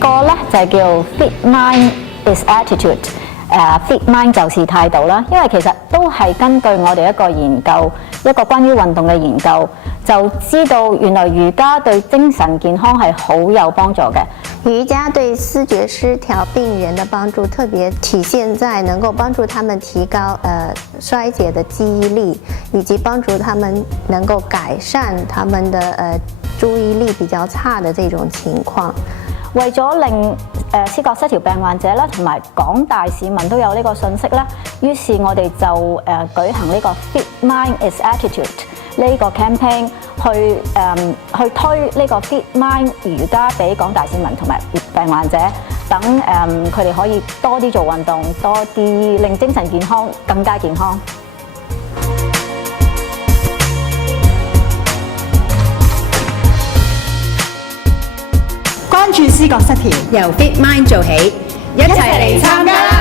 個咧就係叫 Fit Mind is Attitude。Fit Mind 就是態度啦，因為其實都係根據我哋一個研究，一個關於運動嘅研究，就知道原來瑜伽對精神健康係好有幫助嘅。瑜伽對思覺失調病人的幫助特別體現在能夠幫助他們提高衰竭的記憶力，以及幫助他們能夠改善他們的注意力比較差的這種情況。為咗令思覺失調病患者啦，同埋廣大市民都有呢個信息咧，於是我哋就舉行呢個 Fit Mind is Attitude 呢個 campaign 去推呢個 Fit Mind 瑜伽俾廣大市民同埋病患者，等佢哋可以多啲做運動，多啲令精神健康更加健康。關注思覺失調，由 Fit Mind 做起，一齊嚟參加啦！